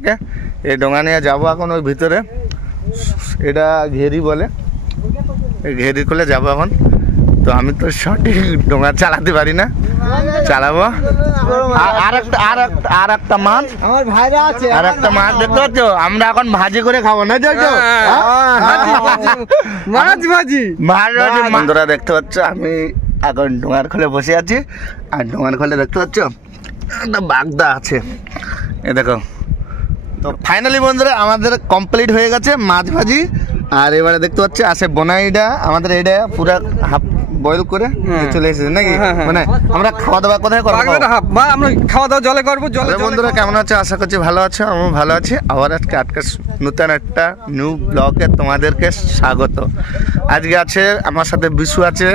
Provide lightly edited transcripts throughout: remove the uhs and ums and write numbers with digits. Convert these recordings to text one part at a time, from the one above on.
আটকে এই ডোঙা নিয়ে যাবো এখন ওই ভিতরে। এটা ঘেরি বলে, এই ঘেরি খুলে যাবো এখন। তো আমি তো সঠিক ডোঙা চালাতে পারি না, চালাবো। আর একটা মাছ আমার ভাইরা আছে, আর একটা মাছ দেখতে পাচ্ছ, আমরা এখন ভাজি করে খাবো না? মাছ ভাজি। বন্ধুরা দেখতে পাচ্ছ আমি এখন ডোঙার খোলে বসে আছি, আর ডোঙার খোলে দেখতে পাচ্ছ একটা বাগদা আছে, এ দেখো। তো ফাইনালি বন্ধুরা আমাদের কমপ্লিট হয়ে গেছে মাছ ভাজি। আর এবারে দেখতে পাচ্ছি আছে বোনাইটা, আমাদের এটা পুরো হাফ বয়েল করে চলে এসেছে নাকি? মানে আমরা খাওয়া দাওয়া কোথায় করবো? আমরা খাওয়া দাওয়া জলে করবো। বন্ধুরা কেমন আছে? আশা করছি ভালো আছো, আমি ভালো আছি। আবার আজকে নতুন একটা নিউ ব্লগে তোমাদেরকে স্বাগত। আজকে আছে আমার সাথে বিশু আছে,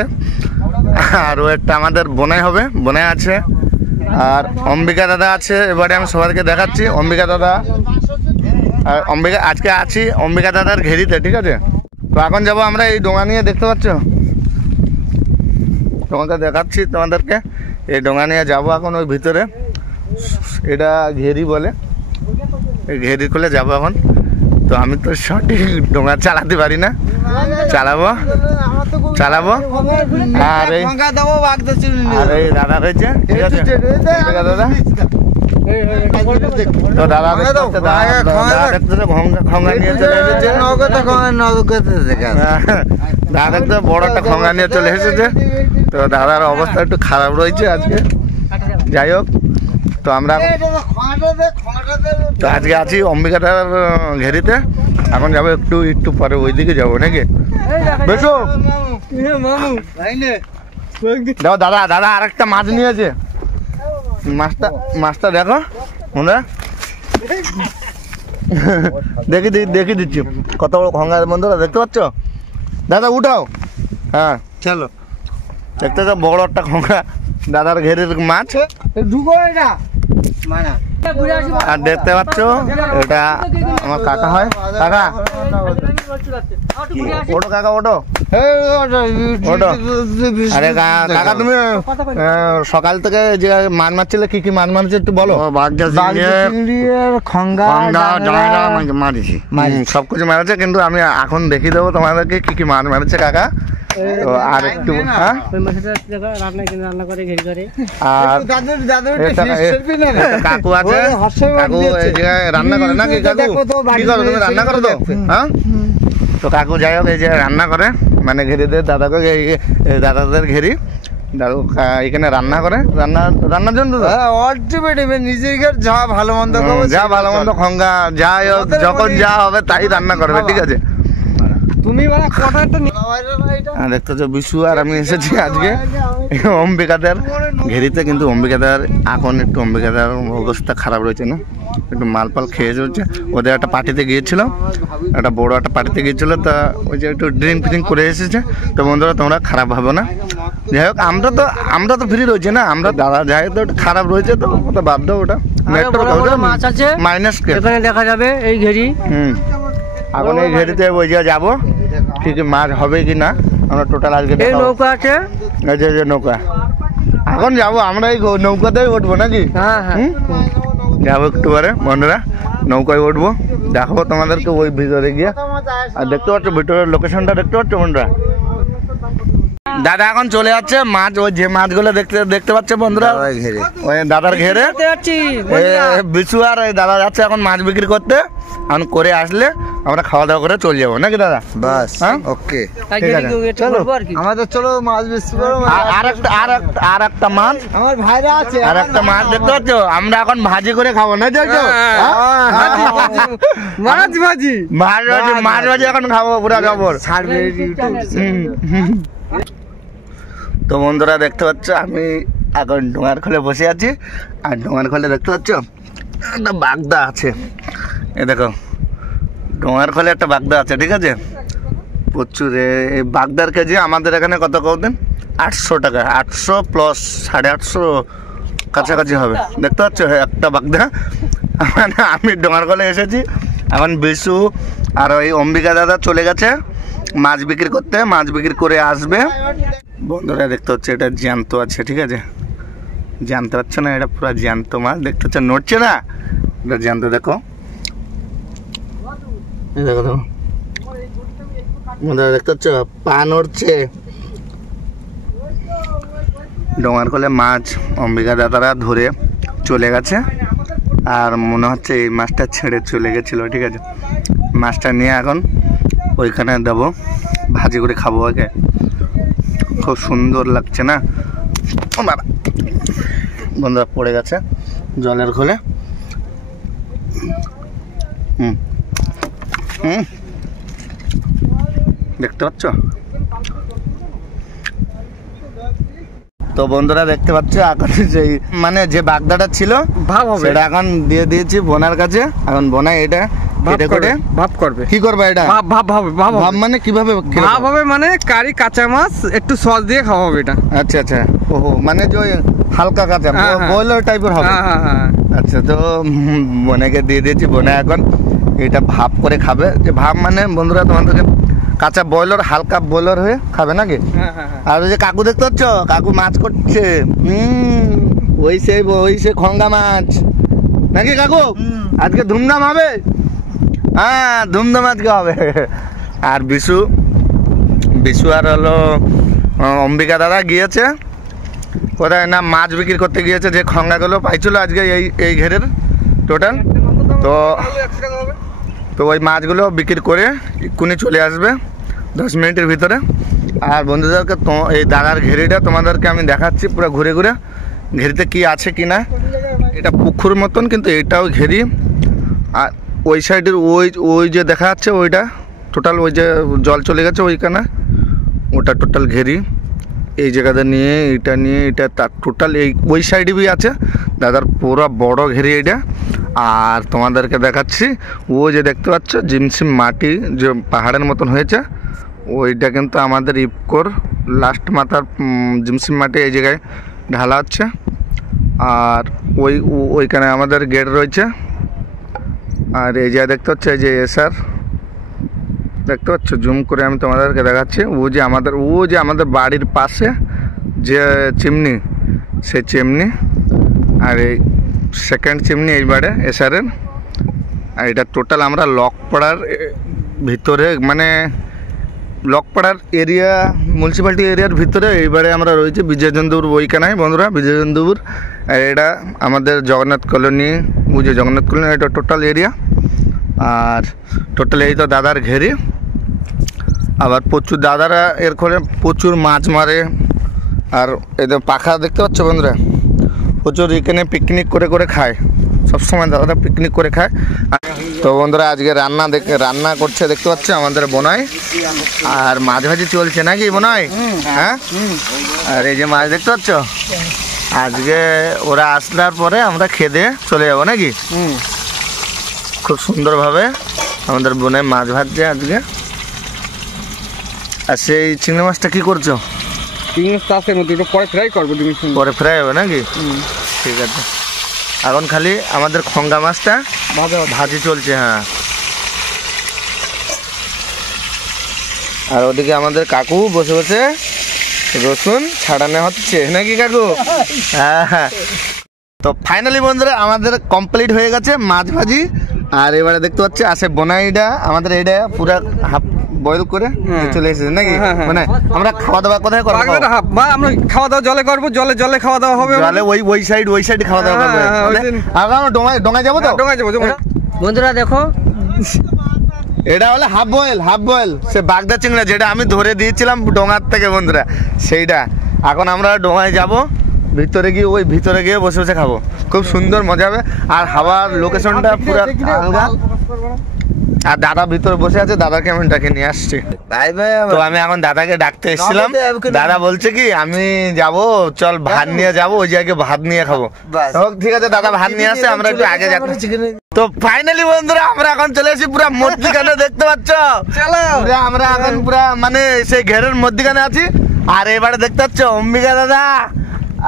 আর ও একটা আমাদের বোনাই হবে, বোনাই আছে, আর অম্বিকা দাদা আছে। এবারে আমি সবাইকে দেখাচ্ছি অম্বিকা দাদা, আর অম্বিকা আজকে আছি অম্বিকা দাদার ঘেরিতে, ঠিক আছে? তো এখন যাবো আমরা এই ডোঙা নিয়ে, দেখতে পাচ্ছ তোমাকে দেখাচ্ছি তোমাদেরকে। এই ডোঙা নিয়ে যাবো এখন ওই ভিতরে। এটা ঘেরি বলে, এই ঘেরি খুলে যাবো এখন। তো আমি তো সঠিক ডোঙা চালাতে পারি না, চালাবো। আর এই দাদা রয়েছে, ঠিক আছে দাদা। তো দাদা খঙ্গা নিয়ে চলে এসেছে, দাদা দেখতে বড় একটা খঙ্গা নিয়ে চলে এসেছে। তো দাদার অবস্থা একটু খারাপ রয়েছে আজকে, যাই হোক। তো আমরা তো আজকে আছি অম্বিকাটার ঘেরিতে, এখন যাবো একটু পরে ওইদিকে যাবো নাকি? বেশো দেখো দাদা আর একটা মাছ নিয়েছে, মাছটা দেখো তোমরা, দেখি দিচ্ছি কত বড় খঙ্গা বন্ধুরা, দেখতে পাচ্ছ? দাদা উঠাও, হ্যাঁ চলো। দেখতে তো বড় একটা খঙ্গা দাদার ঘেরের মাছ। আর দেখতে পাচ্ছ এটা আমার কাকা হয়, কাকা ওটো, কাকা ওটো। আরে কাকা তুমি সকাল থেকে যে মাছ মারছিলে, কি কি মাছ মারছে একটু বলো? সবকিছু মারছে, কিন্তু আমি এখন দেখিয়ে দেবো তোমাদেরকে কি কি মাছ মারছে কাকা। তো আর একটু আর কাকু আছে, কাকু এই জায়গায় রান্না করে নাকি? কাকু কি করো তুমি? রান্না করো তো? হ্যাঁ, তো কাকু যাই হোক এই যে রান্না করে, মানে ঘেরিদের দাদাকে, দাদাদের ঘেরি দাদু এখানে রান্না করে, রান্নার জন্য নিজের যা ভালো মন্দ খঙ্গা যাই হোক, যখন যা হবে তাই রান্না করবে, ঠিক আছে? তুমি দেখতেছ বিশু আর আমি এসেছি আজকে অম্বিকাদার ঘেরিতে, কিন্তু অম্বিকাদার এখন একটু অম্বিকাদার অবস্থা খারাপ রয়েছে না, একটু মালপাল খেয়ে চলছে। ওদের একটা পার্টিতে গিয়েছিল, একটা বড় একটা পার্টিতে গিয়েছিল, তা ওই যে একটু ড্রিঙ্ক ফ্রিঙ্ক করে এসেছে। তো বন্ধুরা তোমরা খারাপ ভাবো না, যাই হোক আমরা তো ফ্রি রয়েছে না, আমরা দাদা যাই তো খারাপ রয়েছে, তো ওটা বাদ দাও, ওটা মাইনাস দেখা যাবে এই ঘেরি। এখন এই ঘেরিতে ওই জায়গায় যাবো, ঠিক মাছ হবে কি না আমরা টোটাল আজকে নৌকা আছে, এই যে নৌকা এখন যাবো আমরা, এই নৌকাতেই উঠবো নাকি? যাবো একটু পরে বন্ধুরা, নৌকায় উঠবো, দেখাবো তোমাদেরকে ওই ভিতরে গিয়ে। আর দেখতে পাচ্ছ ভিতরের লোকেশনটা, দেখতে পাচ্ছ বন্ধুরা? দাদা এখন চলে যাচ্ছে মাছ, ওই যে মাছগুলো দেখতে পাচ্ছে বন্ধুরা, ওই দাদার ঘেরে বিশু আর ওই দাদা যাচ্ছে এখন মাছ বিক্রি করতে। এখন করে আসলে আমরা খাওয়া দাওয়া করে চলে যাবো নাকি দাদা? বাস, ওকে চলো আমাদের, চলো মাছ বিক্রি করো। আর একটা মাছ আমার ভাইরা আছে, আর একটা মাছ দেখতে পাচ্ছ, আমরা এখন ভাজি করে খাবো না? মাছ ভাজি এখন খাবো পুরা জবর। তো বন্ধুরা দেখতে পাচ্ছ আমি এখন ডোঙার খোলে বসে আছি, আর ডোঙার খোলে দেখতে পাচ্ছ একটা বাগদা আছে, এ দেখো ডোঙার খোলে একটা বাগদা আছে, ঠিক আছে? প্রচুর। এই বাগদার কেজি আমাদের এখানে কত কদিন? 800 টাকা, 800 প্লাস 850 কাছাকাছি হবে। দেখতে পাচ্ছ একটা বাগদা, মানে আমি ডোঙার খোলে এসেছি, এখন বিশু আর ওই অম্বিকা দাদা চলে গেছে মাছ বিক্রি করতে, মাছ বিক্রি করে আসবে। বন্ধুরা দেখতে হচ্ছে এটা জ্যান্ত আছে, ঠিক আছে? জানতে পারছো না, এটা পুরো জ্যান্ত মাছ, দেখতে হচ্ছে নড়ছে না, এটা জ্যান্ত। দেখো এই দেখো দেখো বন্ধুরা, দেখতে পাচ্ছ পা নড়ছে। ডোঙার কোলে মাছ অম্বিকা দাদারা ধরে চলে গেছে, আর মনে হচ্ছে এই মাছটা ছেড়ে চলে গেছিল। ঠিক আছে, মাছটা নিয়ে এখন ওইখানে দেবো, ভাজি করে খাবো। আগে খুব সুন্দর লাগছে না? ও বাবা, বন্ধুরা পড়ে গেছে জলের খোলে। দেখতে পাচ্ছ? তো বন্ধুরা দেখতে পাচ্ছ এখন সেই মানে যে বাগদাটা ছিল ভাব হবে, সেটা এখন দিয়ে দিয়েছি বোনার কাছে। এখন বোনা এটা কেটে করে ভাব করবে। কি করবে এটা? ভাব ভাব হবে, ভাব ভাব মানে কিভাবে? ভাব হবে মানে কারি কাঁচা মাছ একটু সস দিয়ে খাওয়া হবে এটা। আচ্ছা আচ্ছা, ওহো, মানে যে ওই হালকা কাঁচা হ্যাঁ, হ্যাঁ। বয়লার টাইপের হবে। হ্যাঁ হ্যাঁ হ্যাঁ। আচ্ছা, তো বোনাকে দিয়ে দিয়েছি। বোনা এখন এটা ভাব করে খাবে। যে ভাব মানে বন্ধুরা তোমাদেরকে কাঁচা বয়লার, হালকা বয়লার হয়ে খাবে নাকি? হ্যাঁ হ্যাঁ হ্যাঁ। আর ওই যে কাকু দেখতে পাচ্ছ, কাকু মাছ করছে। ওই সে খঙ্গা মাছ নাকি কাকু? আজকে ধুমধাম হবে। হ্যাঁ, ধুমধাম আজকে হবে। আর বিশু আর হলো অম্বিকা দাদা গিয়েছে কোথায় না মাছ বিক্রি করতে গিয়েছে। যে খঙ্গাগুলো পাইছিল আজকে এই ঘেরের টোটাল, তো ওই মাছগুলো বিক্রি করে এক্ষুনি চলে আসবে 10 মিনিটের ভিতরে। আর বন্ধুদেরকে তো এই দাদার ঘেরিটা তোমাদেরকে আমি দেখাচ্ছি পুরো ঘুরে ঘুরে, ঘেরিতে কি আছে কি না। এটা পুকুর মতন, কিন্তু এটাও ঘেরি। আর ওই সাইডের ওই যে দেখা যাচ্ছে ওইটা টোটাল, ওই যে জল চলে গেছে ওইখানে, ওটা টোটাল ঘেরি। এই জায়গাটা নিয়ে এটা তার টোটাল ওই সাইডে বি আছে দাদার পুরো বড় ঘেরি এটা। আর তোমাদেরকে দেখাচ্ছি ও যে দেখতে পাচ্ছ জিমসিম মাটি যে পাহাড়ের মতন হয়েছে, ওইটা কিন্তু আমাদের ইফকোর লাস্ট মাথার জিমসিম মাটি এই জায়গায় ঢালা হচ্ছে। আর ওইখানে আমাদের গেট রয়েছে। আর এই জায়গায় দেখতে পাচ্ছ এই যে এসআর দেখতে পাচ্ছ, জুম করে আমি তোমাদেরকে দেখাচ্ছি। ও যে আমাদের বাড়ির পাশে যে চিমনি, সেই চিমনি। আর এই সেকেন্ড চিমনি এইবারে এসআরের। আর এটা টোটাল আমরা লকপাড়ার ভিতরে, মানে লকপাড়ার এরিয়া, মিউনিসিপ্যালিটি এরিয়ার ভিতরে এইবারে আমরা রয়েছি। বিজয়চন্দ্রপুর ওইখানায় বন্ধুরা, বিজয়চন্দ্রপুর। আর এটা আমাদের জগন্নাথ কলোনি, বুঝে জগন্নাথ কলোনি, এটা টোটাল এরিয়া। আর টোটাল এই তো দাদার ঘেরি। আবার প্রচুর দাদারা এর করে প্রচুর মাছ মারে। আর এদের পাখা দেখতে পাচ্ছ বন্ধুরা, প্রচুর এখানে পিকনিক করে খায়। সবসময় দাদারা পিকনিক করে খায়। তো বন্ধুরা আজকে রান্না করছে দেখতে পাচ্ছ আমাদের বোনাই। আর মাছ ভাজি চলছে নাকি বোনাই? হ্যাঁ। আর এই যে মাছ দেখতে পাচ্ছ, আজকে ওরা আসলার পরে আমরা খেতে চলে যাবো নাকি? খুব সুন্দরভাবে আমাদের বোনাই মাছ ভাজছে আজকে। আর সেই চিংড়ি মাছটা কি করছো? চিংড়ি মাছ চাষের মধ্যে একটু পরে ফ্রাই করবো। পরে ফ্রাই হবে নাকি? ঠিক আছে, এখন খালি আমাদের খঙ্গা মাছটা ভাজি চলছে। হ্যাঁ, আর ওদিকে আমাদের কাকু বসে বসে রসুন ছাড়ানো হচ্ছে নাকি কাকু? হ্যাঁ। তো ফাইনালি বন্ধুরা আমাদের কমপ্লিট হয়ে গেছে মাছ ভাজি। আর এবারে দেখতে পাচ্ছি আসে বোনাইটা আমাদের, এটা পুরা হাফ বয়েল করে চলে এসেছে নাকি? মানে আমরা খাওয়া দাওয়া কোথায় করবো? আমরা খাওয়া দাওয়া জলে করবো, জলে খাওয়া দাওয়া হবে। জলে ওই সাইড খাওয়া দাওয়া করবো। আর আমরা ডোঙায় যাবো তো? ডোঙায় যাবো। বন্ধুরা দেখো, এটা হলো হাফ বয়েল সে বাগদা চিংড়া, যেটা আমি ধরে দিয়েছিলাম ডোঙার থেকে বন্ধুরা, সেইটা। এখন আমরা ডোঙায় যাব, ভিতরে গিয়ে বসে বসে খাবো। খুব সুন্দর মজা হবে। আর হাওয়ার লোকেশনটা পুরো আলগা। আর দাদা ভিতরে বসে আছে, দাদাকে আমি ডাকে নিয়ে আসছি। তো আমি এখন দাদাকে ডাকতে এসেছিলাম। দাদা বলছে কি আমি যাব, চল ভাত নিয়ে যাব, ওই জায়গায় ভাত নিয়ে খাবো। ঠিক আছে, দাদা ভাত নিয়ে আসে, আমরা একটু আগে যাচ্ছি। তো ফাইনালি বন্ধুরা আমরা এখন চলে এসেছি পুরা মধ্যখানে, দেখতে পাচ্ছ? আমরা এখন পুরা মানে সেই ঘেরের মধ্যখানে আছি। আর এবারে দেখতে পাচ্ছ অম্বিকা দাদা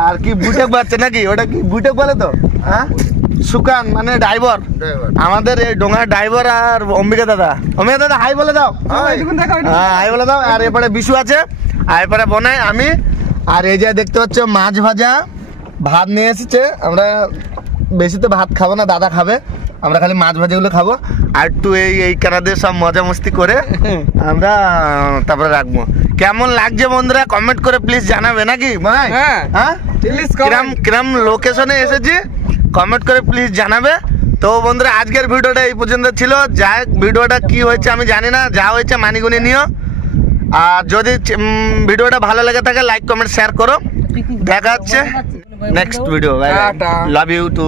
আর কি বুটেক বাচ্ছে নাকি? ওটা কি বুটেক বলে তো? হ্যাঁ, সুকান মানে ড্রাইভার, আমাদের এই ডোঙার ড্রাইভার। আর অম্বিকা দাদা হাই বলে দাও। হ্যাঁ, হাই বলে দাও। আর এরপরে বিশু আছে, আর এরপরে বোনাই, আমি। আর এই যে দেখতে পাচ্ছ মাছ ভাজা, ভাত নিয়ে এসেছে। আমরা বেশি তো ভাত খাবো না, দাদা খাবে। আমরা খালি মাছ ভাজিগুলো খাবো আর একটু এই কানাদের সব মজা মস্তি করে আমরা তারপরে রাখবো। কেমন লাগছে বন্ধুরা কমেন্ট করে প্লিজ জানাবে নাকি ভাই? হ্যাঁ হ্যাঁ প্লিজ কিরম লোকেশনে এসেছি কমেন্ট করে প্লিজ জানাবে। তো বন্ধুরা আজকের ভিডিওটা এই পর্যন্ত ছিল। যাই ভিডিওটা কি হয়েছে আমি জানি না, যা হয়েছে মানিগুনি নিও। আর যদি ভিডিওটা ভালো লেগে থাকে লাইক কমেন্ট শেয়ার করো। দেখা হচ্ছে next video. Love you two.